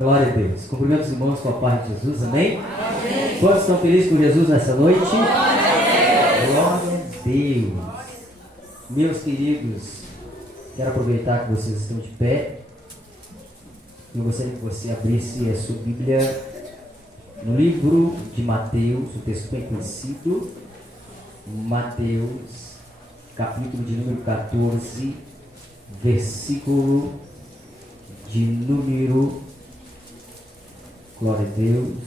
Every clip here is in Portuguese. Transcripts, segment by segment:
Glória a Deus. Cumprimento os irmãos com a paz de Jesus, amém? Amém. Quantos estão felizes com Jesus nessa noite? Glória a Deus. Meus queridos, quero aproveitar que vocês estão de pé. Eu gostaria que você abrisse a sua Bíblia no livro de Mateus, o texto bem conhecido. Mateus, capítulo de número 14, versículo de número, glória a Deus,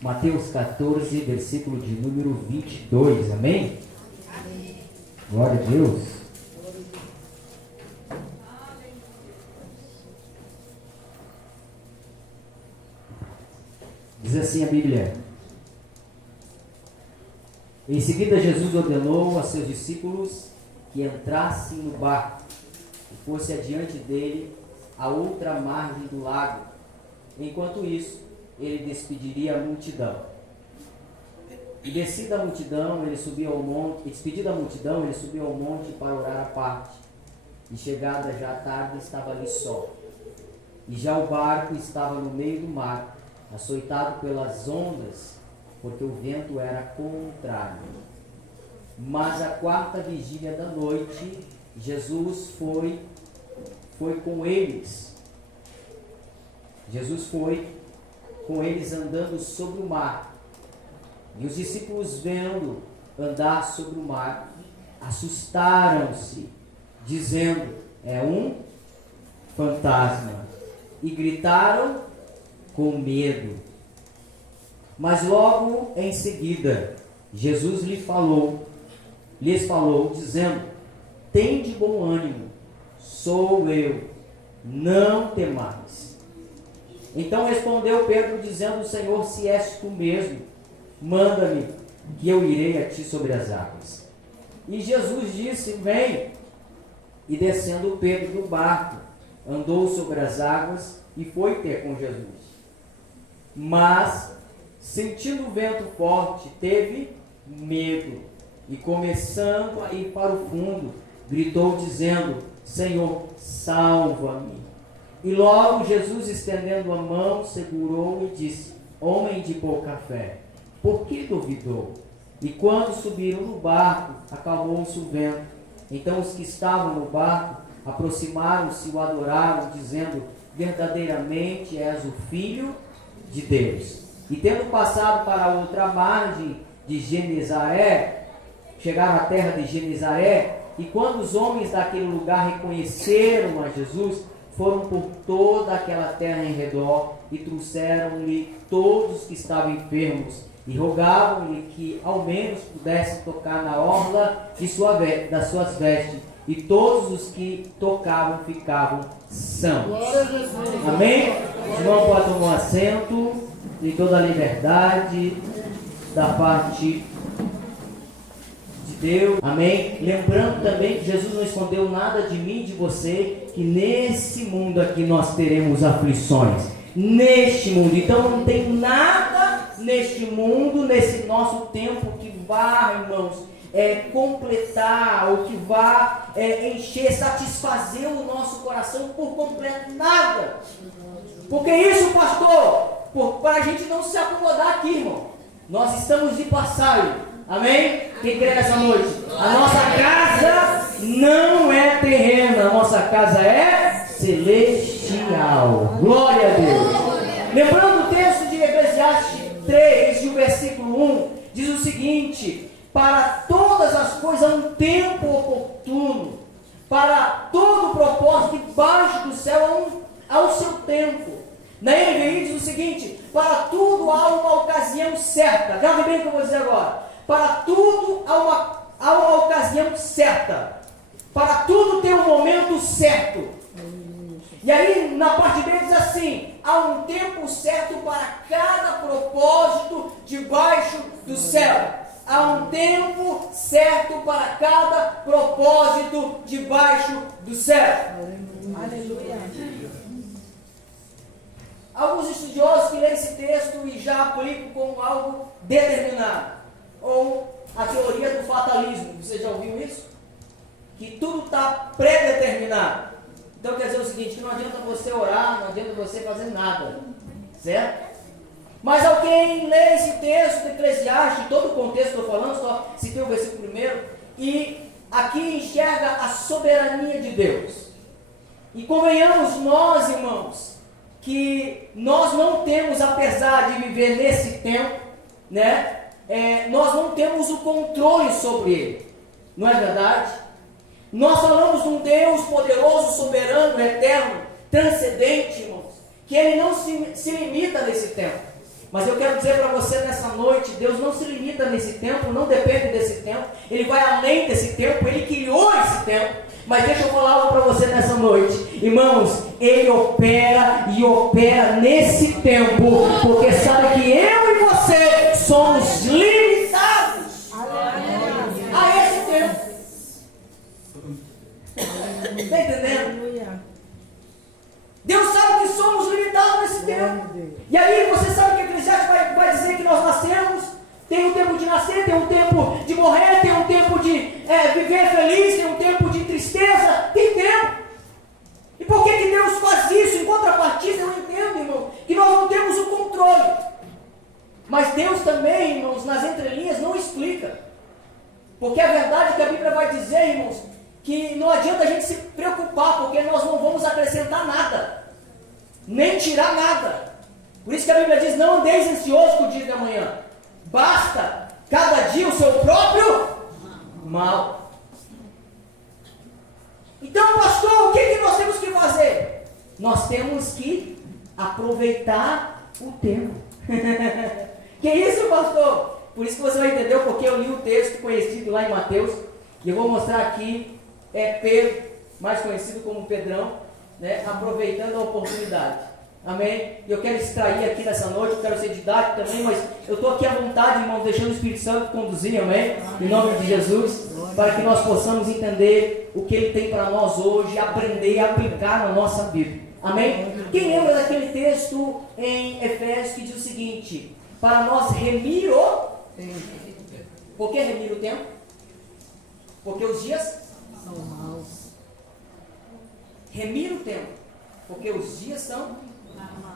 Mateus 14, versículo de número 22, amém? Amém. Glória a Deus. Diz assim a Bíblia: em seguida Jesus ordenou a seus discípulos que entrassem no barco e fosse adiante dele a outra margem do lago. Enquanto isso, ele despediria a multidão. E despedida a multidão, ele subiu ao monte para orar à parte. E chegada já a tarde, estava ali só. E já o barco estava no meio do mar, açoitado pelas ondas, porque o vento era contrário. Mas à quarta vigília da noite, Jesus foi com eles. Jesus foi com eles andando sobre o mar. E os discípulos, vendo andar sobre o mar, assustaram-se, dizendo: é um fantasma. E gritaram com medo. Mas logo em seguida, Jesus lhes falou, dizendo: tende bom ânimo, sou eu, não temais. Então respondeu Pedro, dizendo: Senhor, se és tu mesmo, manda-me, que eu irei a ti sobre as águas. E Jesus disse: vem. E descendo Pedro do barco, andou sobre as águas e foi ter com Jesus. Mas, sentindo o vento forte, teve medo, e começando a ir para o fundo, gritou dizendo: Senhor, salva-me. E logo Jesus, estendendo a mão, segurou e disse: homem de pouca fé, por que duvidou? E quando subiram no barco, acalmou-se o vento. Então os que estavam no barco aproximaram-se e o adoraram, dizendo: verdadeiramente és o Filho de Deus. E tendo passado para a outra margem de Genezaré, chegaram à terra de Genezaré, e quando os homens daquele lugar reconheceram a Jesus, foram por toda aquela terra em redor e trouxeram-lhe todos que estavam enfermos e rogavam-lhe que ao menos pudessem tocar na orla das suas vestes, e todos os que tocavam ficavam sãos. Amém? O irmão pode tomar um assento, em toda a liberdade da parte de Deus. Amém? Lembrando também que Jesus não escondeu nada de mim e de você, que nesse mundo aqui nós teremos aflições. Neste mundo. Então não tem nada neste mundo, nesse nosso tempo, que vá, irmãos, completar, ou que vá encher, satisfazer o nosso coração por completo. Nada. Porque isso, pastor, para a gente não se acomodar aqui, irmão. Nós estamos de passagem. Amém? Quem crê nessa noite? A nossa casa não é terrena, a nossa casa é celestial. Glória a Deus. Lembrando o texto de Eclesiastes 3, e o versículo 1, diz o seguinte: para todas as coisas há um tempo oportuno, para todo propósito debaixo do céu há o seu tempo. Na NVI diz o seguinte: para tudo há uma ocasião certa. Grave bem o que eu vou dizer agora. Para tudo há uma ocasião certa. Para tudo tem um momento certo. E aí na parte B diz assim: há um tempo certo para cada propósito debaixo do céu. Há um tempo certo para cada propósito debaixo do céu. Aleluia. alguns estudiosos que leem esse texto e já aplicam como algo determinado. Ou a teoria do fatalismo. Você já ouviu isso? Que tudo está pré-determinado. Então quer dizer o seguinte, que não adianta você orar, não adianta você fazer nada. Certo? Mas alguém lê esse texto do Eclesiastes, todo o contexto que eu estou falando, só citei o versículo primeiro, e aqui enxerga a soberania de Deus. E convenhamos nós, irmãos, que nós não temos, apesar de viver nesse tempo, né, nós não temos o controle sobre ele. Não é verdade? Nós falamos de um Deus poderoso, soberano, eterno, transcendente, irmãos, que ele não se limita nesse tempo. Mas eu quero dizer para você nessa noite, Deus não se limita nesse tempo, não depende desse tempo, Ele vai além desse tempo, Ele criou esse tempo. Mas deixa eu falar algo para você nessa noite, irmãos, Ele opera e opera nesse tempo, porque sabe que eu e você somos limitados a esse tempo. Está entendendo? Deus sabe que somos limitados nesse tempo. E aí você sabe que a Eclesiastes vai dizer que nós nascemos, tem um tempo de nascer, tem um tempo de morrer, tem um tempo de viver feliz, tem um tempo de tristeza, tem tempo. E por que Deus faz isso? Em contrapartida, eu entendo, irmão, que nós não temos o controle. Mas Deus também, irmãos, nas entrelinhas não explica. Porque a verdade é que a Bíblia vai dizer, irmãos, que não adianta a gente se preocupar, porque nós não vamos acrescentar nada, nem tirar nada. Por isso que a Bíblia diz, não andeis ansiosos com o dia de amanhã, basta cada dia o seu próprio mal. Então, pastor, o que nós temos que fazer? Nós temos que aproveitar o tempo. Que isso, pastor? Por isso que você vai entender o porquê eu li o texto conhecido lá em Mateus, e eu vou mostrar aqui, Pedro, mais conhecido como Pedrão, né, aproveitando a oportunidade. Amém? Eu quero extrair aqui nessa noite, eu quero ser didático também, mas eu estou aqui à vontade, irmãos, deixando o Espírito Santo conduzir, amém? Em nome de Jesus, para que nós possamos entender o que Ele tem para nós hoje, aprender e aplicar na nossa Bíblia. Amém? Quem lembra daquele texto em Efésios que diz o seguinte, para nós remir o tempo. Por que remir o tempo? Porque os dias são maus. Remir o tempo, porque os dias são maus.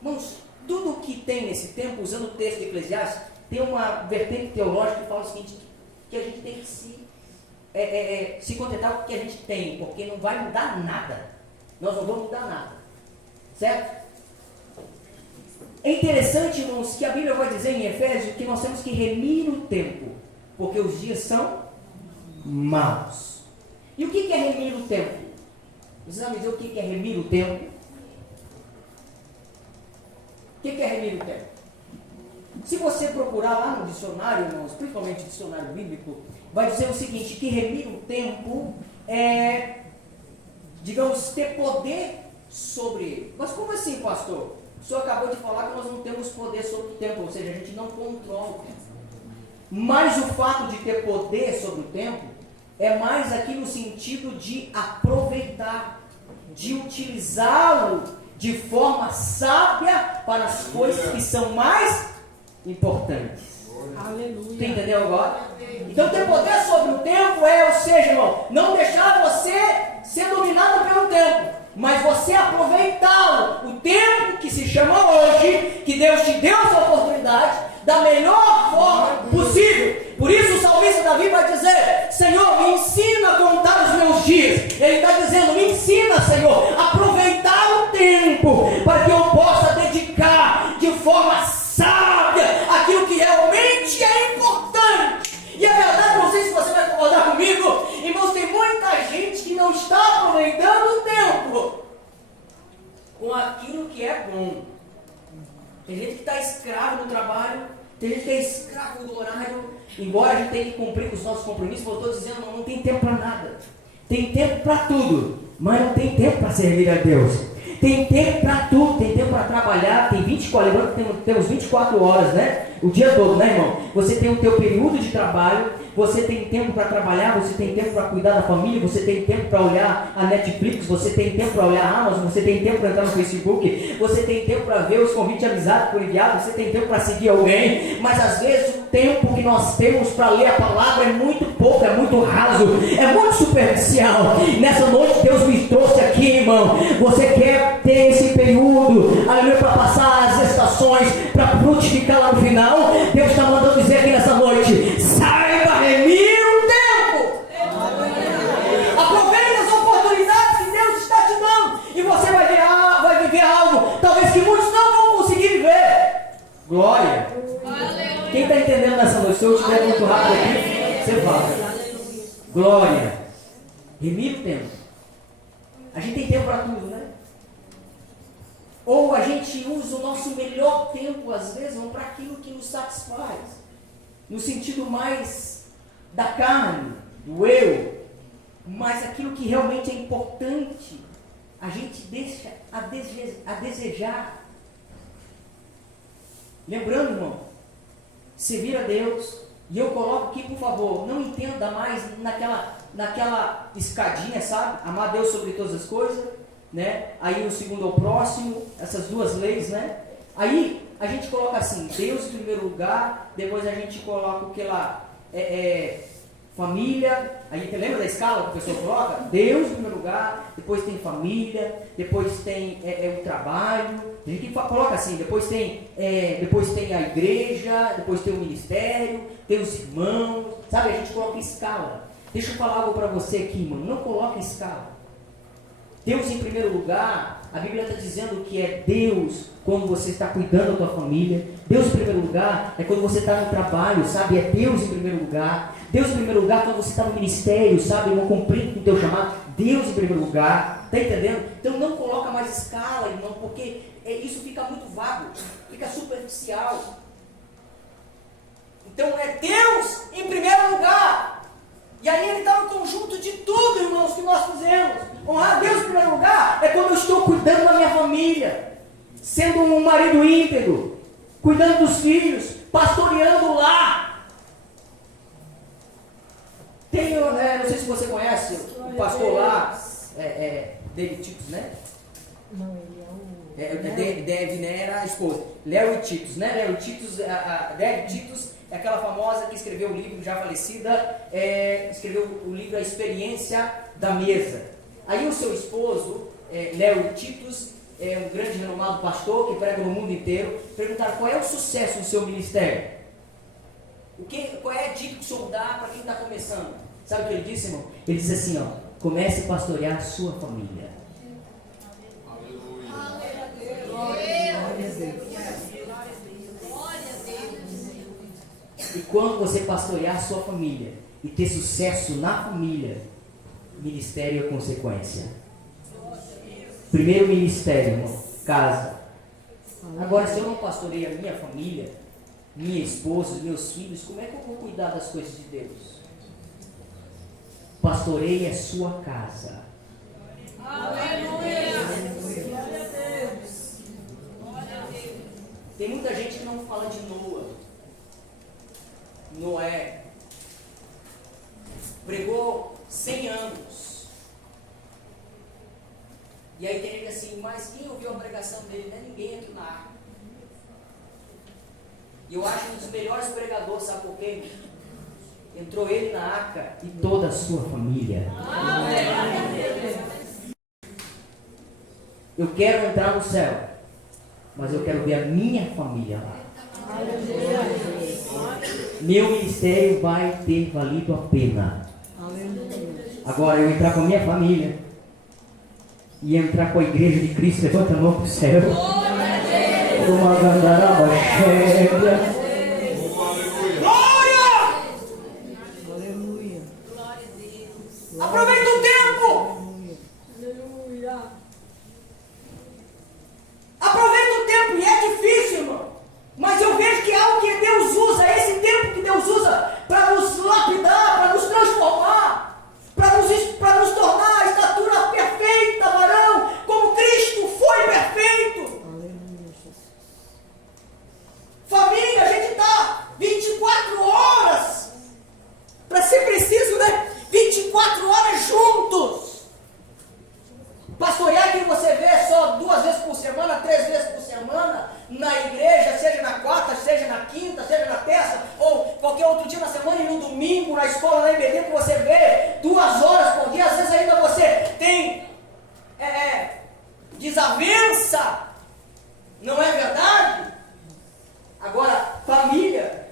Irmãos, tudo o que tem nesse tempo, usando o texto de Eclesiastes, tem uma vertente teológica que fala o seguinte, que a gente tem que se contentar com o que a gente tem, porque não vai mudar nada. Nós não vamos mudar nada. Certo? É interessante, irmãos, que a Bíblia vai dizer em Efésios que nós temos que remir o tempo, porque os dias são maus. E o que é remir o tempo? Você sabe dizer o que é remir o tempo? O que é remir o tempo? Se você procurar lá no dicionário, irmãos, principalmente o dicionário bíblico, vai dizer o seguinte, que remir o tempo é, digamos, ter poder sobre ele. Mas como assim, pastor? O senhor acabou de falar que nós não temos poder sobre o tempo, ou seja, a gente não controla o tempo. Mas o fato de ter poder sobre o tempo é mais aqui no sentido de aproveitar, de utilizá-lo de forma sábia para as coisas que são mais importantes. Aleluia. Você entendeu agora? Então ter poder sobre o tempo ou seja, irmão, não deixar você ser dominado pelo tempo, mas você aproveitá-lo, o tempo que se chama hoje, que Deus te deu essa oportunidade, da melhor forma possível. Por isso o salmista Davi vai dizer, Senhor, me ensina a contar os meus dias. Ele está dizendo, me ensina, Senhor, a aproveitar o tempo, para que eu possa dedicar de forma sábia aquilo que realmente é importante. E é verdade, não sei se você vai concordar comigo, irmãos, tem muita gente que não está aproveitando o tempo com aquilo que é bom. Tem gente que está escravo no trabalho, tem gente que é escravo do horário, embora a gente tenha que cumprir com os nossos compromissos, eu estou dizendo, não tem tempo para nada. Tem tempo para tudo, mas não tem tempo para servir a Deus. Tem tempo para tudo, tem tempo para trabalhar, tem 24, temos 24 horas, né? O dia todo, né, irmão? Você tem o teu período de trabalho, Você tem tempo para trabalhar, você tem tempo para cuidar da família, você tem tempo para olhar a Netflix, você tem tempo para olhar a Amazon, você tem tempo para entrar no Facebook, você tem tempo para ver os convites de amizade por enviado, você tem tempo para seguir alguém, mas às vezes o tempo que nós temos para ler a palavra é muito pouco, é muito raso, é muito superficial. Nessa noite Deus me trouxe aqui, irmão. Você quer ter esse período, aleluia, para passar as estações, para frutificar lá no final? Deus está mandando dizer aqui nessa noite: saiba remir o tempo. Aproveite as oportunidades que Deus está te dando, e você vai viver algo talvez que muitos não vão conseguir viver. Glória. Quem está entendendo nessa noite? Se eu estiver muito rápido aqui, você fala. Glória. Remir o tempo. A gente tem tempo para tudo, né? Ou a gente usa o nosso melhor tempo, às vezes, para aquilo que nos satisfaz, no sentido mais da carne, do eu, mas aquilo que realmente é importante, a gente deixa a desejar. Lembrando, irmão, servir a Deus, e eu coloco aqui, por favor, não entenda mais naquela escadinha, sabe? Amar Deus sobre todas as coisas, né? Aí o segundo ao próximo, essas duas leis, né? Aí a gente coloca assim, Deus em primeiro lugar, depois a gente coloca o que lá, família. A gente lembra da escala que a pessoa coloca? Deus em primeiro lugar, depois tem família, depois tem o trabalho. A gente coloca assim, depois tem a igreja, depois tem o ministério, tem os irmãos, sabe? A gente coloca escala. Deixa eu falar algo para você aqui, irmão, não coloca escala. Deus em primeiro lugar, a Bíblia está dizendo que é Deus quando você está cuidando da tua família. Deus em primeiro lugar é quando você está no trabalho, sabe? É Deus em primeiro lugar. Deus em primeiro lugar quando você está no ministério, sabe? Não cumprindo o teu chamado. Deus em primeiro lugar. Está entendendo? Então não coloca mais escala, irmão, porque isso fica muito vago, fica superficial. Então é Deus em primeiro lugar. E aí ele dá um conjunto de tudo, irmãos, que nós fizemos. Honrar Deus em primeiro lugar é quando eu estou cuidando da minha família, sendo um marido íntegro, cuidando dos filhos, pastoreando lá. Tem, não sei se você conhece o pastor lá, David Titus, né? Não, ele é o... David, né, era a esposa. Léo e Titus, né? Léo e Titus, David Titus é aquela famosa que escreveu o livro, já falecida, escreveu o livro A Experiência da Mesa. Aí o seu esposo, Léo Titus, um grande renomado pastor que prega no mundo inteiro, perguntaram qual é o sucesso do seu ministério? Qual é a dica que o senhor dá para quem está começando? Sabe o que ele disse, irmão? Ele disse assim, ó: comece a pastorear a sua família. E quando você pastorear a sua família e ter sucesso na família, ministério é consequência. Primeiro ministério, irmão, casa. Agora, se eu não pastoreio a minha família, minha esposa, meus filhos, como é que eu vou cuidar das coisas de Deus? Pastoreie a sua casa. Aleluia! Tem muita gente que não fala de Noé pregou 100 anos. E aí tem gente assim, mas quem ouviu a pregação dele? Não é ninguém entrou na arca. E eu acho um dos melhores pregadores, sabe por quê? Entrou ele na arca e toda a sua família. Eu quero entrar no céu, mas eu quero ver a minha família lá. Meu ministério vai ter valido a pena. Agora eu entrar com a minha família e entrar com a igreja de Cristo, levanta a mão para o céu. Uma gandaraba chega. Glória! Aleluia! Aproveita o tempo! Aleluia! Aproveita o tempo, e é difícil, irmão. Mas eu vejo que é algo que Deus usa, esse tempo que Deus usa para nos lapidar, para nos transformar, para nos tornar a estatura perfeita, varão, como Cristo foi perfeito. Aleluia, Jesus. Família, a gente Não é verdade? Agora, família,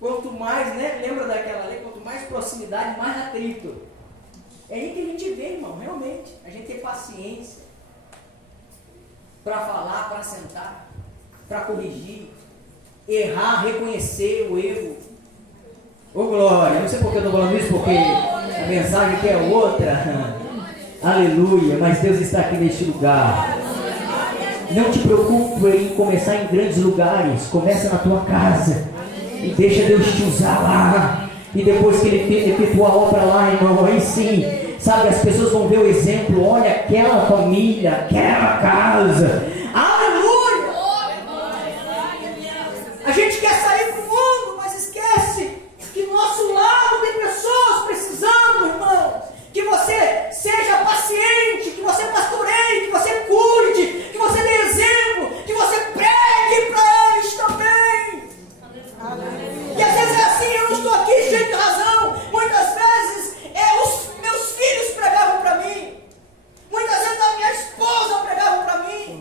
quanto mais, né? Lembra daquela lei? Quanto mais proximidade, mais atrito. É aí que a gente vê, irmão, realmente. A gente tem paciência para falar, para sentar, para corrigir, errar, reconhecer o erro. Ô glória, não sei por que eu estou falando isso, porque a mensagem aqui é outra. Aleluia, mas Deus está aqui neste lugar. Não te preocupe em começar em grandes lugares. Começa na tua casa e deixa Deus te usar lá. E depois que Ele efetuar a obra lá, irmão, aí sim, sabe, as pessoas vão ver o exemplo. Olha aquela família, aquela casa. Aleluia! A gente quer sair para o mundo, mas esquece que do nosso lado tem pessoas precisando, irmão. Que você seja paciente, que você pastoreie, que você cuide, que você dê exemplo, que você pregue para eles também. E às vezes é assim, eu não estou aqui cheio de razão. Muitas vezes os meus filhos pregavam para mim. Muitas vezes a minha esposa pregava para mim.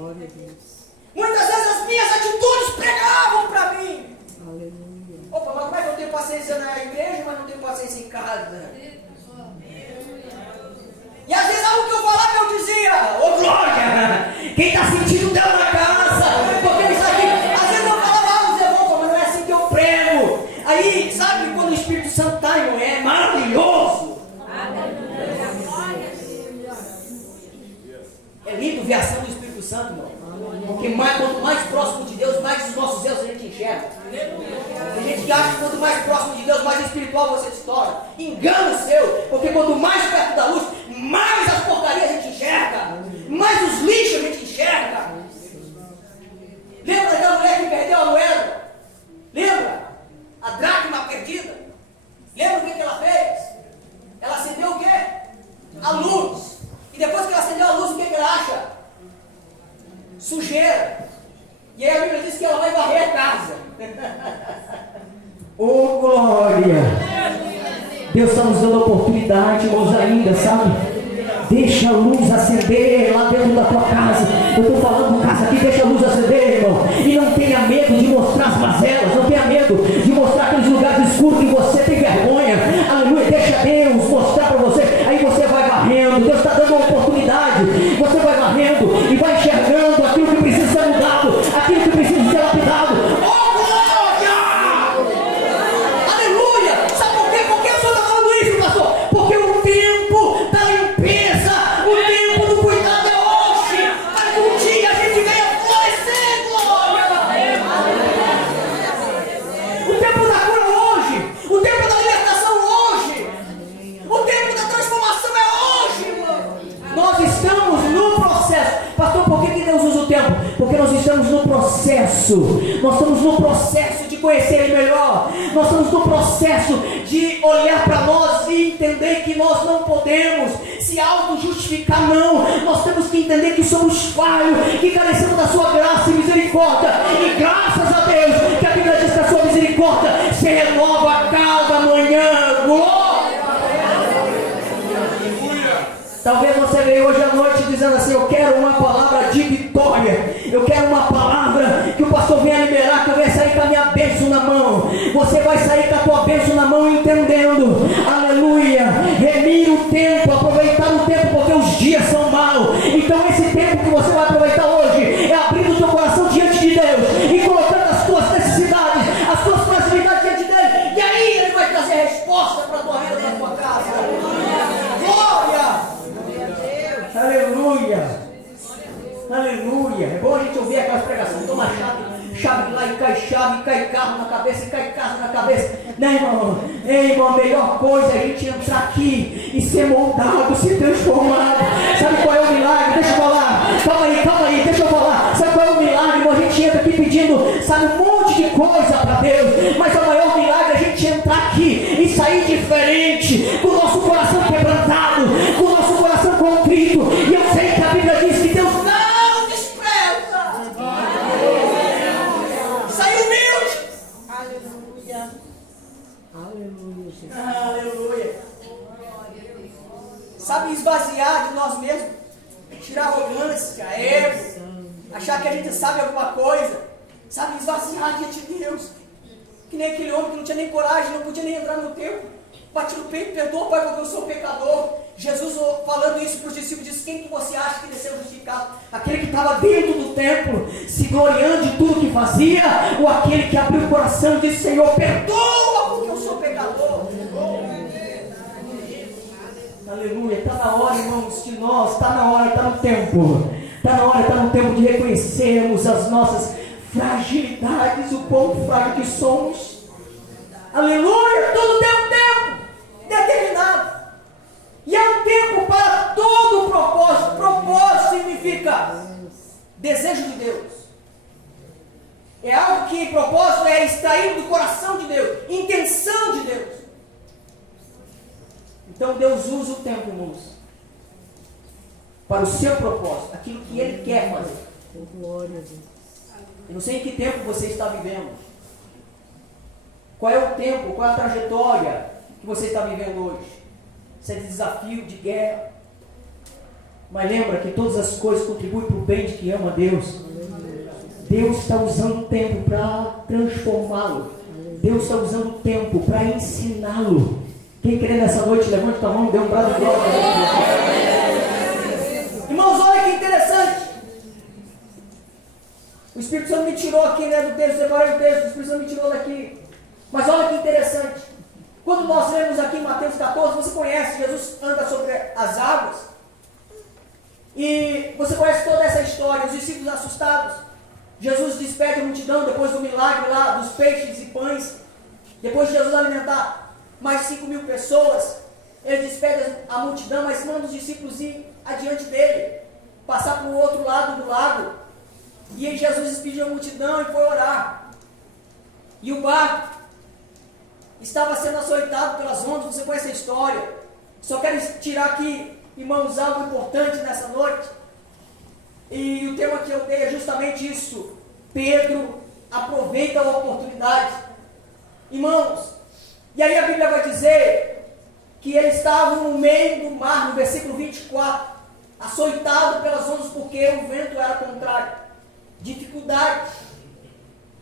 Muitas vezes as minhas atitudes pregavam para mim. Opa, mas como é que eu tenho paciência na igreja, mas não tenho paciência em casa? E às vezes algo que eu falava, eu dizia: ô glória, quem está sentindo Deus na casa? Porque isso aqui, às vezes eu falava algo, dizia: opa, mas não é assim que eu prego. Aí, sabe quando o Espírito Santo está, irmão? É maravilhoso. É lindo ver a ação do Espírito Santo, irmão. Porque quanto mais próximo de Deus, mais os nossos erros a gente enxerga. Tem gente que acha que quanto mais próximo de Deus, mais espiritual você se torna. Engano seu, porque quanto mais perto da luz, mais as porcarias a gente enxerga, mais os lixos a gente enxerga. Lembra daquela mulher que perdeu a moeda? Lembra? A dracma perdida. Lembra o que ela fez? Ela acendeu o quê? A luz. E depois que ela acendeu a luz, o que ela acha? Sujeira. E aí a Bíblia diz que ela vai varrer a casa. Oh glória! Deus está nos dando oportunidade, irmãos, ainda, sabe? Deixa a luz acender lá dentro da tua casa. Eu estou falando com casa aqui, deixa a luz acender, irmão. E não tenha medo de mostrar as mazelas, não tenha medo de mostrar aqueles lugares escuros que você tem vergonha. Aleluia, deixa Deus mostrar para você. Aí você vai varrendo, Deus está dando uma oportunidade. Você vai varrendo e vai enxergando aquilo que precisa ser mudado, aquilo que precisa ser lapidado. Oh glória! Aleluia! Sabe por quê? Por que o Senhor está falando isso, pastor? Porque o tempo da limpeza, o tempo do cuidado é hoje, para que um dia a gente venha florescer, glória! O tempo da cura hoje, o tempo da libertação hoje, o tempo da transformação é hoje, irmão. Nós estamos no processo. Pastor, por que Deus usa o tempo? Porque nós estamos no processo. Nós estamos no processo de conhecer Ele melhor. Nós estamos no processo de olhar para nós e entender que nós não podemos se auto-justificar, não. Nós temos que entender que somos falhos, que carecemos da sua graça e misericórdia. E graças a Deus, que a Bíblia diz que a sua misericórdia se renova a cada manhã. Glória! Talvez você veio hoje à noite dizendo assim: eu quero uma palavra de vitória, eu quero uma palavra que o pastor venha liberar, que eu venha sair com a minha bênção na mão. Você vai sair com a tua bênção na mão entendendo, aleluia, remir o tempo, aproveitar o tempo, porque os dias são maus. Então esse tempo que você vai aproveitar hoje é abrindo o teu coração diante de Deus e colocando as tuas necessidades, as tuas facilidades diante dele, e aí Ele vai trazer resposta para a tua vida, para a tua casa. Glória! Aleluia! Aleluia! É bom a gente ouvir aquelas pregações. Toma chave lá e cai carro na cabeça, e cai casa na cabeça. Né, irmão? Ei, irmão, a melhor coisa é a gente entrar aqui e ser moldado, ser transformado. Sabe qual é o milagre? Deixa eu falar. Calma aí, deixa eu falar. Sabe qual é o milagre, irmão? A gente entra aqui pedindo, sabe, um monte de coisa para Deus. Mas o maior milagre é a gente entrar aqui e sair diferente, com o nosso coração quebrantado, com o nosso coração contrito. E eu sei que a Bíblia diz que Deus não despreza. Sai humilde. Aleluia. Aleluia, Jesus. Aleluia. Sabe, esvaziar de nós mesmos, tirar arrogância, ego, achar que a gente sabe alguma coisa, sabe, esvaziar diante de Deus. Que nem aquele homem que não tinha nem coragem, não podia nem entrar no templo. Bate no peito, perdoa, Pai, porque eu sou pecador. Jesus, falando isso para os discípulos, disse: quem que você acha que desceu justificado? Aquele que estava dentro do templo, se gloriando de tudo que fazia, ou aquele que abriu o coração e disse: Senhor, perdoa, porque eu sou pecador. Aleluia. Está na hora, irmãos, de nós, está na hora, está no tempo. Está na hora, está no tempo de reconhecermos as nossas fragilidades, o quão frágil que somos. Aleluia. Tudo tem um tempo determinado. E é um tempo para todo o propósito. Propósito significa desejo de Deus. É algo que propósito é extraído do coração de Deus, intenção de Deus. Então Deus usa o tempo, irmãos, para o seu propósito, aquilo que Ele quer fazer. Glória a Deus. Eu não sei em que tempo você está vivendo. Qual é o tempo, qual é a trajetória que você está vivendo hoje? Se é de desafio, de guerra. Mas lembra que todas as coisas contribuem para o bem de quem ama Deus. Deus está usando o tempo para transformá-lo. Deus está usando o tempo para ensiná-lo. Quem quer nessa noite, levante a mão e dê um brado de glória. Irmãos, olha que interessante. O Espírito Santo me tirou aqui, né, do texto, separei o texto, o Espírito Santo me tirou daqui. Mas olha que interessante. Quando nós lemos aqui em Mateus 14, você conhece, Jesus anda sobre as águas. E você conhece toda essa história, os discípulos assustados. Jesus despede a multidão depois do milagre lá dos peixes e pães. Depois de Jesus alimentar mais 5.000 pessoas, ele despede a multidão, mas manda os discípulos ir adiante dele, passar para o outro lado do lago. E aí Jesus despediu a multidão e foi orar. E o barco estava sendo açoitado pelas ondas. Você conhece a história. Só quero tirar aqui, irmãos, algo importante nessa noite. E o tema que eu dei é justamente isso. Pedro aproveita a oportunidade. Irmãos, e aí a Bíblia vai dizer que eles estavam no meio do mar, no versículo 24, açoitado pelas ondas, porque o vento era contrário. Dificuldade.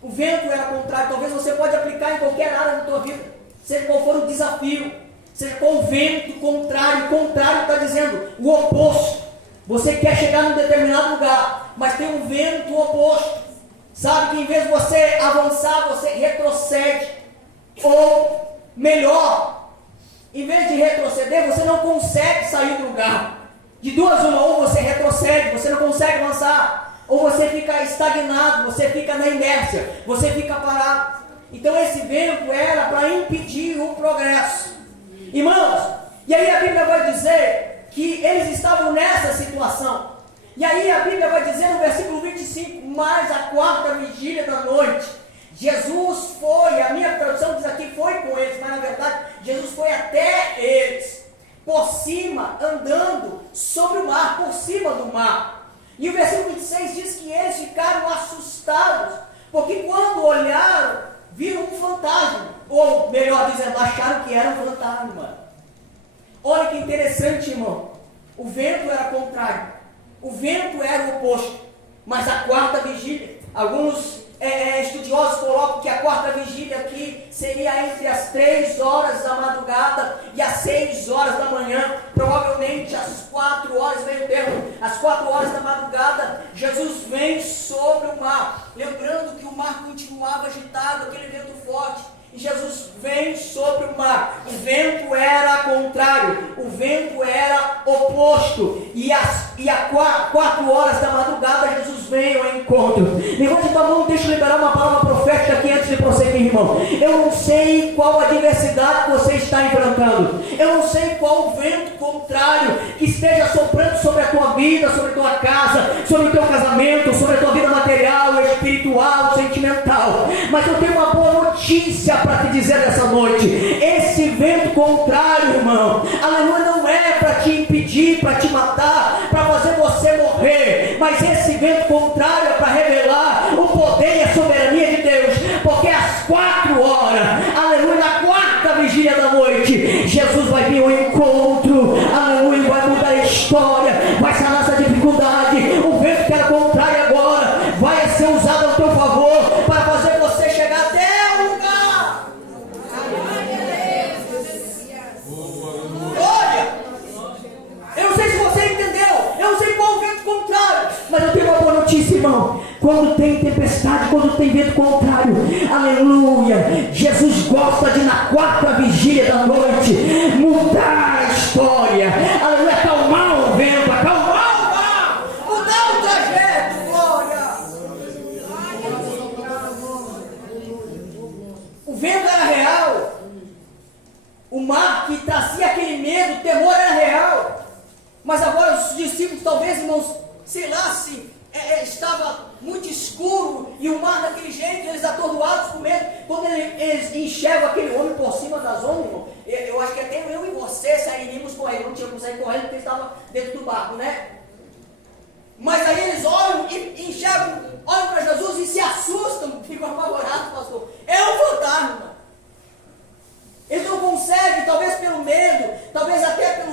O vento era contrário. Talvez você pode aplicar em qualquer área da tua vida, seja qual for o desafio, seja qual o vento contrário. O contrário está dizendo o oposto. Você quer chegar num determinado lugar, mas tem um vento oposto. Sabe que em vez de você avançar, você retrocede. Ou melhor, em vez de retroceder, você não consegue sair do lugar. De duas uma, ou você retrocede, você não consegue avançar, ou você fica estagnado, você fica na inércia, você fica parado. Então esse vento era para impedir o progresso. Irmãos, e aí a Bíblia vai dizer que eles estavam nessa situação. E aí a Bíblia vai dizer no versículo 25, mais a quarta vigília da noite, Jesus foi, a minha tradução diz aqui, foi com eles, mas na verdade Jesus foi até eles, por cima, andando sobre o mar, por cima do mar. E o versículo 26 diz que eles ficaram assustados, porque quando olharam, viram um fantasma, ou melhor dizendo, acharam que era um fantasma. Olha que interessante, irmão, o vento era contrário, o vento era o oposto, mas a quarta vigília, alguns estudiosos colocam que a quarta vigília aqui seria entre as 3 horas da madrugada e as 6 horas da manhã, provavelmente às 4 horas, meio termo, às 4 horas da madrugada, Jesus vem sobre o mar, lembrando que o mar continuava agitado, aquele vento forte, e Jesus vem sobre o mar. O vento era contrário, o vento era oposto, e às 4 horas da madrugada Jesus vem ao encontro. Levante tua mão, deixa eu liberar uma palavra profética aqui antes de prosseguir, irmão. Eu não sei qual a adversidade que você está enfrentando, eu não sei qual o vento contrário que esteja soprando sobre a tua vida, sobre a tua casa, sobre o teu casamento, sobre a tua vida material, espiritual, sentimental, mas eu tenho uma boa notícia para te dizer nessa noite: esse vento contrário, irmão, aleluia, não é para te impedir, para te matar, para fazer você morrer, mas esse vento contrário é para revelar o poder e a soberania de Deus, porque às 4 horas, aleluia, na quarta vigília da noite, Jesus vai vir ao encontro, aleluia, vai mudar a história, vai sanar essa dificuldade, tempestade, o vento que era contrário agora vai ser usado ao teu favor para fazer você chegar até o lugar. Olha, eu não sei se você entendeu, eu não sei qual o vento contrário, mas eu tenho uma boa notícia, irmão. Quando tem tempestade, quando tem vento contrário, aleluia, Jesus gosta de na quarta vigília da noite mudar a história, aleluia, acalmar o vento, acalmar o mar, mudar o trajeto, glória. O vento era real, o mar que trazia aquele medo, o temor era real, mas agora os discípulos, talvez, irmãos, sei lá se estava muito escuro e o mar daquele jeito, eles atordoados com medo, quando eles enxergam aquele homem por cima das ondas, irmão, eu acho que até eu e você sairíamos correndo, não tinha como sair correndo porque estava dentro do barco, né? Mas aí eles olham e enxergam, olham para Jesus e se assustam, ficam apavorados, pastor. É um fantasma. Eles não conseguem, talvez pelo medo, talvez até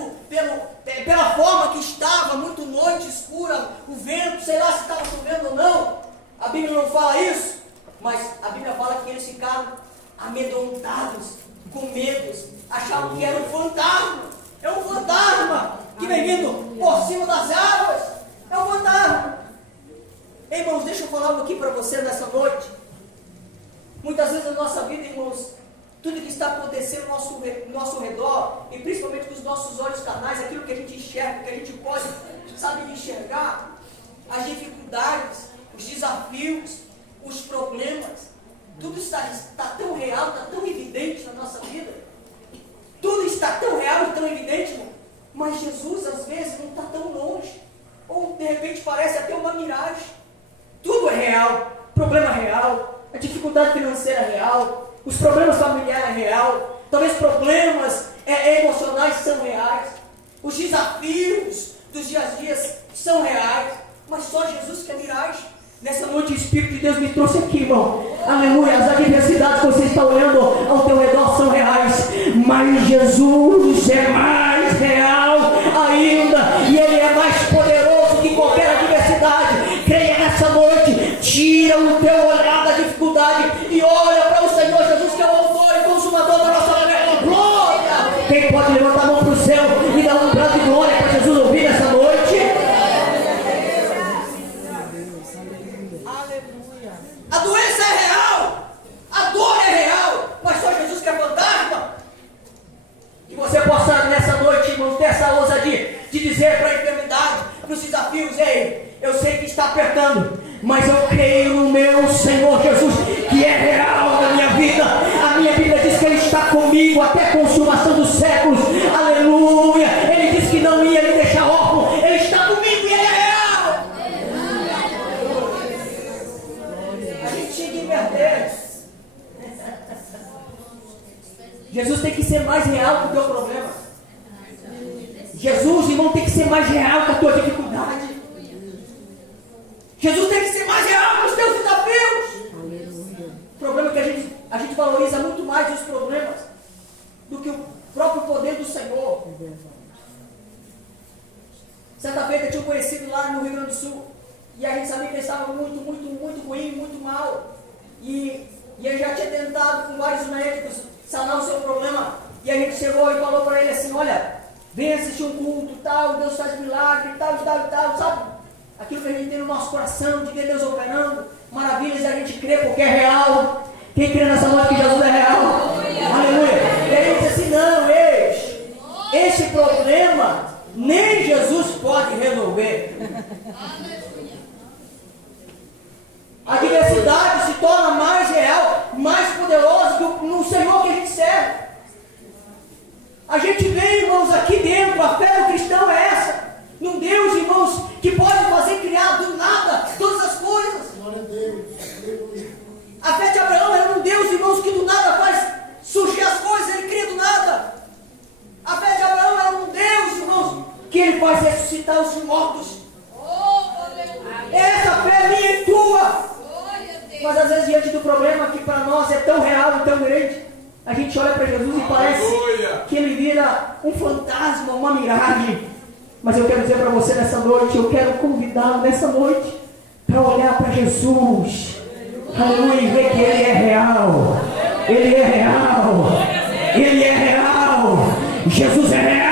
pela forma que estava, muito noite escura, o vento, sei lá se estava chovendo ou não. A Bíblia não fala isso, mas a Bíblia fala que eles ficaram amedrontados, com medos, achavam que era um fantasma. É um fantasma que vem vindo por cima das águas. É um fantasma. Irmãos, deixa eu falar algo aqui para você nessa noite. Muitas vezes na nossa vida, irmãos, tudo que está acontecendo ao nosso redor, e principalmente com os nossos olhos carnais, aquilo que a gente enxerga, que a gente pode, sabe, enxergar, as dificuldades, os desafios, os problemas, tudo está tão real, está tão evidente na nossa vida. Tudo está tão real e tão evidente, irmão. Mas Jesus, às vezes, não está tão longe. Ou, de repente, parece até uma miragem. Tudo é real. Problema real. A dificuldade financeira é real. Os problemas familiares é real. Talvez problemas emocionais são reais. Os desafios dos dias a dias são reais. Mas só Jesus que é miragem. Nessa noite o Espírito de Deus me trouxe aqui, irmão. Aleluia. As adversidades que você está olhando ao teu redor são reais. Mas Jesus é mais real ainda. E Ele é mais poderoso que qualquer adversidade. Creia nessa noite. Tira o teu olhar da dificuldade e olha para o Senhor Jesus, que é o autor e consumador da nossa fé. Glória! Quem pode levantar a mão para o céu e dar um brado de glória para Jesus ouvir nessa noite? A doença é real, a dor é real, mas só Jesus que é fantasma. Que você possa nessa noite, irmãos, ter essa ousadia de dizer para a enfermidade, para os desafios: ei, eu sei que está apertando, mas eu creio no meu Senhor Jesus, que é real na minha vida. A minha Bíblia diz que Ele está comigo até a consumação dos séculos. Aleluia. Ele disse que não ia me deixar órfão. Ele está comigo e Ele é real. A gente tinha que inverter. Jesus tem que ser mais real que o teu problema. Jesus, irmão, tem que ser mais real que a tua dificuldade. Jesus tem que ser mais real que os teus desafios. O problema é que a gente valoriza muito mais os problemas do que o próprio poder do Senhor. Certa feita eu tinha um conhecido lá no Rio Grande do Sul, e a gente sabia que ele estava muito ruim, muito mal, e ele já tinha tentado com vários médicos sanar o seu problema, e a gente chegou e falou para ele assim: olha, vem assistir um culto, tal, Deus faz milagre, tal, sabe? Aquilo que a gente tem no nosso coração, de ver Deus operando, maravilhas, e a gente crê porque é real. Quem crê nessa noite que Jesus é real? Aleluia. E aí ele disse assim: não, esse problema nem Jesus pode resolver. A diversidade se torna mais real, mais poderosa no Senhor que a gente serve. A gente vê, irmãos, aqui dentro, a fé do cristão é essa. Num Deus, irmãos, que pode fazer criar do nada todas as coisas. A fé de Abraão era um Deus, irmãos, que do nada faz surgir as coisas, ele cria do nada. A fé de Abraão era um Deus, irmãos, que ele faz ressuscitar os mortos. Essa fé é minha e tua. Mas às vezes, diante do problema que para nós é tão real e tão grande, a gente olha para Jesus e parece que ele vira um fantasma, uma miragem. Mas eu quero dizer para você nessa noite, eu quero convidá-lo nessa noite para olhar para Jesus. Aleluia, e ver que Ele é real. Ele é real. Ele é real. Jesus é real.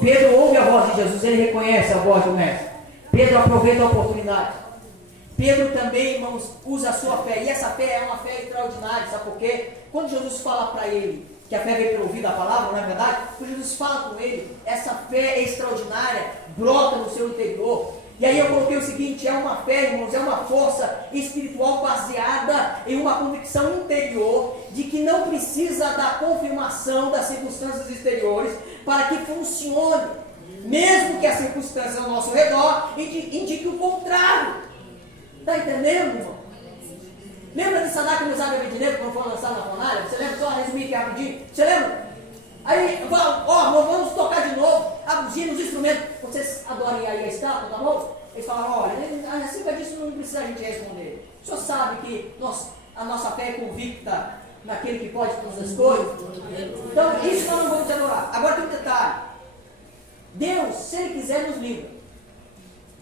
Pedro ouve a voz de Jesus, ele reconhece a voz do Mestre. Pedro aproveita a oportunidade. Pedro também, irmãos, usa a sua fé. E essa fé é uma fé extraordinária, sabe por quê? Quando Jesus fala para ele que a fé vem pelo ouvir da palavra, não é verdade? Quando Jesus fala com ele, essa fé extraordinária brota no seu interior. E aí eu coloquei o seguinte, é uma fé, irmãos, é uma força espiritual baseada em uma convicção interior de que não precisa da confirmação das circunstâncias exteriores para que funcione, mesmo que a circunstância ao nosso redor indique o contrário. Está entendendo, irmão? Lembra de Sadraque, Mesaque e Abednego quando foram lançados na fornalha? Você lembra? Só resumir aqui rapidinho. Você lembra? Aí, vamos tocar de novo, a buzina, os instrumentos. Vocês adorem aí a estátua, tá bom? Eles falaram, olha, acerca disso não precisa a gente responder. O senhor sabe que a nossa fé é convicta naquele que pode todas as coisas? Então, isso nós não vamos adorar. Agora tem um detalhe. Deus, se Ele quiser, nos livra.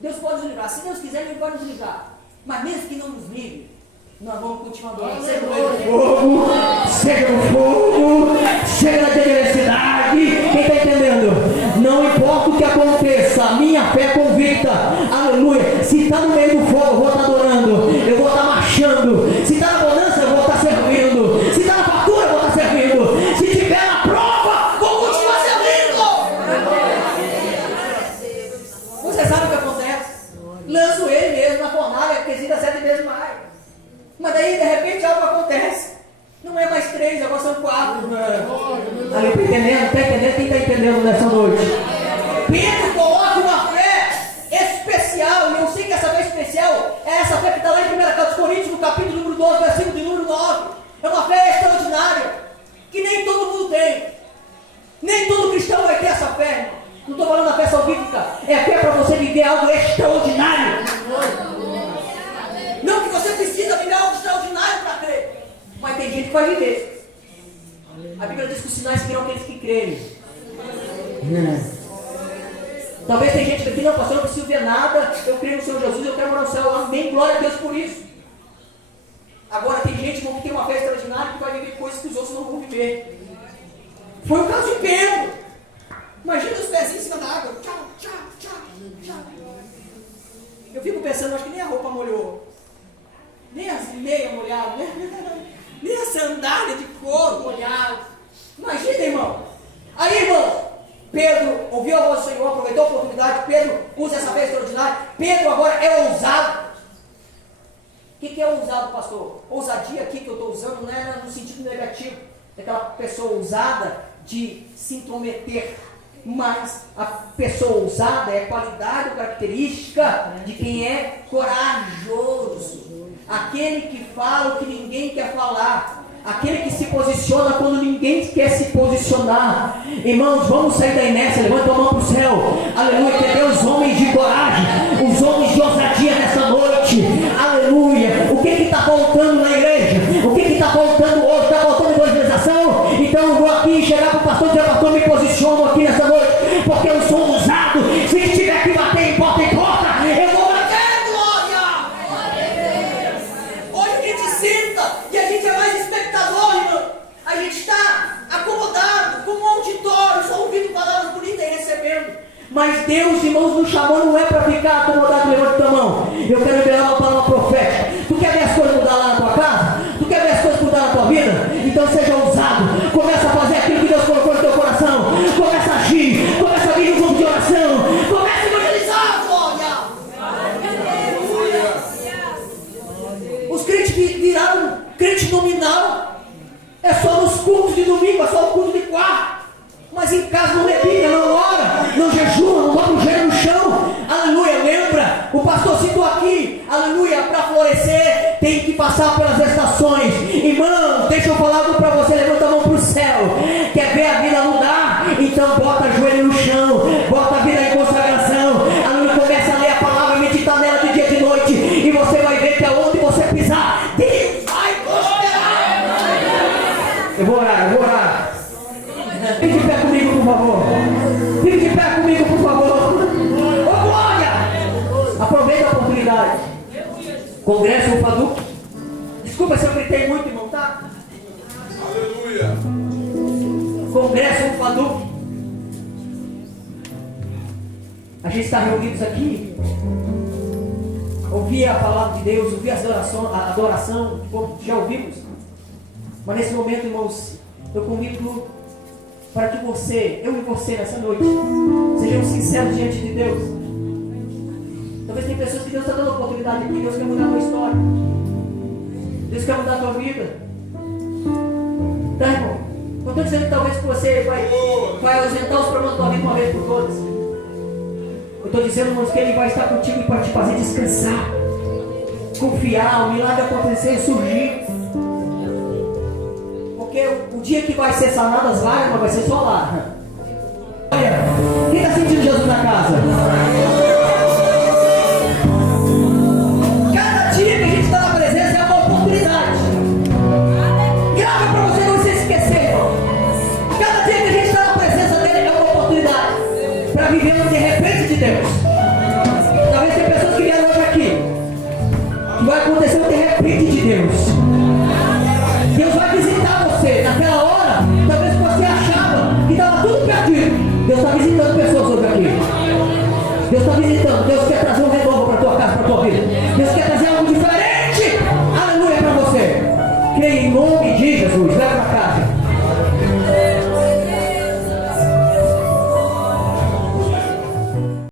Deus pode nos livrar. Se Deus quiser, Ele pode nos livrar. Mas mesmo que não nos livre, nós vamos continuar adorando. Seja no fogo, seja no fogo, seja na adversidade. Quem está entendendo? Não importa o que aconteça, a minha fé é convicta. Aleluia. Se está no meio do fogo, eu vou estar adorando. Eu vou estar marchando. Se está na bonança, eu vou estar servindo. Se está na fartura, eu vou estar servindo. Se estiver na prova, vou continuar servindo. Você sabe o que acontece? Lanço ele mesmo na fornalha, aquecida 7 vezes mais. Mas daí, de repente, algo acontece. Não é mais 3, agora são 4. Ali, está entendendo? Está entendendo? Quem está entendendo nessa noite? Pedro coloca uma fé especial, e eu sei que essa fé especial é essa fé que está lá em 1 Carta aos Coríntios, no capítulo número 12, versículo de número 9. É uma fé extraordinária, que nem todo mundo tem. Nem todo cristão vai ter essa fé, irmão. Não estou falando da fé salvífica, é a fé para você viver algo extraordinário. Não que você precisa viver algo extraordinário para crer, mas tem gente que vai viver. A Bíblia diz que os sinais serão aqueles que crerem. Talvez tem gente que aqui, não, pastor, eu não preciso ver nada, eu creio no Senhor Jesus, eu quero morar no céu. Amém, glória a Deus por isso. Agora tem gente que tem uma fé extraordinária que vai viver coisas que os outros não vão viver. Foi o caso de Pedro. Imagina os pezinhos em cima da água. Tchau, tchau, tchau, tchau. Eu fico pensando, acho que nem a roupa molhou. Nem as meias molhadas, né? Nem a sandália de couro molhada. Imagina, irmão. Aí, irmão, Pedro ouviu a voz do Senhor, aproveitou a oportunidade. Pedro usa essa fé extraordinária. Pedro agora é ousado. O que é ousado, pastor? Ousadia aqui que eu estou usando não é no sentido negativo. É aquela pessoa ousada de se intrometer. Mas a pessoa ousada é qualidade ou característica de quem é corajoso. Aquele que fala o que ninguém quer falar. Aquele que se posiciona quando ninguém quer se posicionar. Irmãos, vamos sair da inércia. Levanta a mão para o céu. Aleluia. Entendeu? Os homens de coragem, os homens de ousadia nessa noite. Aleluia. O que está faltando na igreja? O que está faltando hoje? Está faltando evangelização? Então eu vou aqui chegar para o pastor e dizer: pastor, me posiciono aqui nessa noite, porque eu sou ousado. Se tiver que bater em porta, eu vou bater, glória. Hoje a gente senta e a gente é mais espectador, irmão. A gente está acomodado como um auditório, só ouvindo palavras bonitas e recebendo. Mas Deus, irmãos, nos chamou não é para ficar acomodado. Levanta a mão. Eu quero liberar uma palavra profética. Tu quer ver as coisas mudar lá na tua casa? Tu quer ver as coisas mudar na tua vida? Então seja ousado. Começa a fazer aquilo que Deus colocou no teu coração. Começa a agir. Começa a vir no grupo de oração. Começa a evangelizar, glória. Os crentes viraram crente nominal. É só nos cultos de domingo, é só o culto de quarta. Mas em casa não repita, não ora, não jejua, não bota o joelho no chão. Aleluia, lembra? O pastor citou aqui, aleluia, para florescer tem que passar pelas estações. Irmão, deixa eu falar algo para você, levanta a mão para o céu. Quer ver a vida mudar? Então bota o joelho no chão, bota a vida em consagração. Aleluia, começa a ler a palavra, meditar nela de dia e de noite. E você vai ver que aonde você pisar, Deus vai prosperar. Eu vou orar. a gente está reunidos aqui, ouvir a palavra de Deus, ouvir a adoração, como já ouvimos. Mas nesse momento, irmãos, eu convido para que eu e você nessa noite, sejamos sinceros diante de Deus. Talvez tem pessoas que Deus está dando oportunidade aqui, Deus quer mudar a tua história, Deus quer mudar a tua vida. Tá, irmão? Não estou dizendo que talvez você vai ausentar os problemas da tua vida uma vez por todas. Eu estou dizendo, irmãos, que Ele vai estar contigo para te fazer descansar, confiar, o milagre acontecer e surgir. Porque o dia que vai ser sanado as lágrimas vai ser só lá. Olha, quem está sentindo Jesus na casa? Cada dia que a gente está na presença é uma oportunidade. Grava para você não se esquecer, irmão. Cada dia que a gente está na presença dele é uma oportunidade para viver um de repente de Deus. Talvez tem pessoas que vieram hoje aqui, que vai acontecer um de repente de Deus. Deus vai visitar você naquela hora. Talvez você achava que estava tudo perdido. Deus está visitando